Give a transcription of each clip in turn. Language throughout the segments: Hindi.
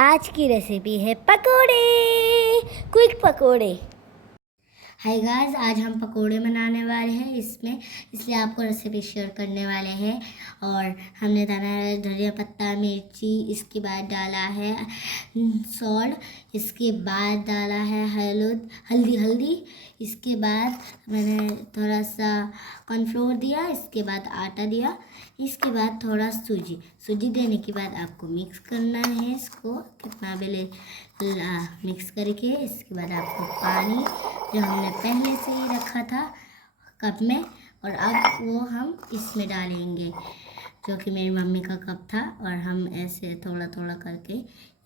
आज की रेसिपी है पकोड़े, क्विक पकोड़े। हाय गाइस, आज हम पकोड़े बनाने वाले हैं इसलिए आपको रेसिपी शेयर करने वाले हैं। और हमने डाला है धनिया पत्ता, मिर्ची, इसके बाद डाला है सॉल्ट, इसके बाद डाला है हल्दी, इसके बाद मैंने थोड़ा सा कॉर्नफ्लोर दिया, इसके बाद आटा दिया, इसके बाद थोड़ा सूजी देने के बाद आपको मिक्स करना है इसको कितना बेले मिक्स करके। इसके बाद आपको पानी जो हमने पहले से ही रखा था कप में, और अब वो हम इसमें डालेंगे जो कि मेरी मम्मी का कप था, और हम ऐसे थोड़ा थोड़ा करके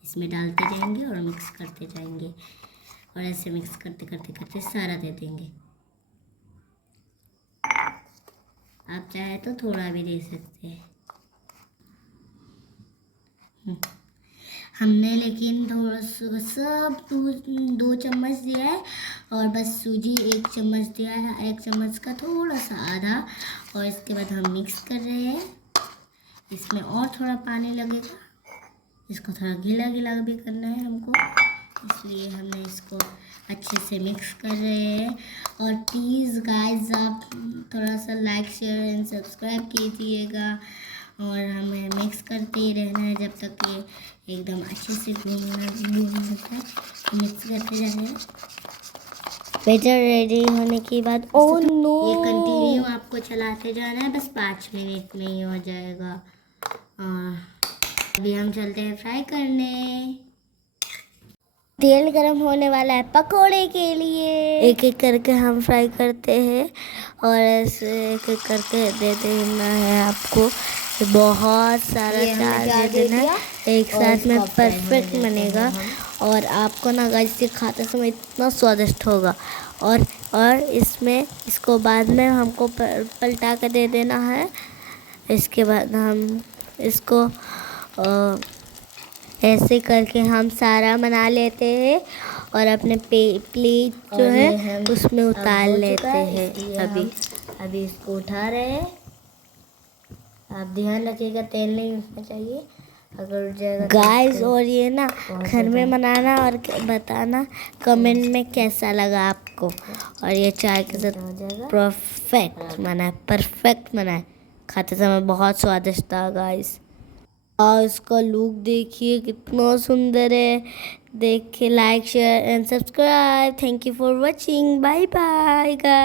इसमें डालते जाएंगे और मिक्स करते जाएंगे, और ऐसे मिक्स करते करते करते सारा दे देंगे। आप चाहे तो थोड़ा भी दे सकते हैं। हमने लेकिन थोड़ा सब 2 चम्मच दिया है, और बस सूजी 1 चम्मच दिया है, 1 चम्मच का थोड़ा सा आधा। और इसके बाद हम मिक्स कर रहे हैं, इसमें और थोड़ा पानी लगेगा, इसको थोड़ा गीला गीला भी करना है हमको, इसलिए हमने इसको अच्छे से मिक्स कर रहे हैं। और प्लीज़ गाइस आप थोड़ा सा लाइक, शेयर एंड सब्सक्राइब कीजिएगा, और हमें मिक्स करते ही रहना है जब तक ये एकदम अच्छे से भूनना है। मिक्स करते जाना है। बैटर रेडी होने के बाद ये कंटिन्यू आपको चलाते जाना है, बस 5 मिनट में ही हो जाएगा। अभी हम चलते हैं फ्राई करने। तेल गरम होने वाला है पकोड़े के लिए। एक एक करके हम फ्राई करते हैं, और ऐसे एक एक करके दे देना है आपको। बहुत सारा चार्ज दे देना है, एक साथ में परफेक्ट बनेगा, और आपको ना गाइस ये खाते समय इतना स्वादिष्ट होगा। और इसको बाद में हमको पलटा कर दे देना है। इसके बाद हम इसको ऐसे करके हम सारा बना लेते हैं, और अपने प्लेट जो है उसमें उतार लेते हैं। अभी इसको उठा रहे हैं। आप ध्यान रखिएगा तेल नहीं उसमें चाहिए, अगर उठ जाएगा गाइस। और ये ना घर में बनाना और बताना कमेंट में कैसा लगा आपको। और ये चाय के साथ परफेक्ट बना है, खाते समय बहुत स्वादिष्ट था गाइस। और इसका लुक देखिए कितना सुंदर है। देखिए, like, share and subscribe. Thank you for watching. Bye bye guys.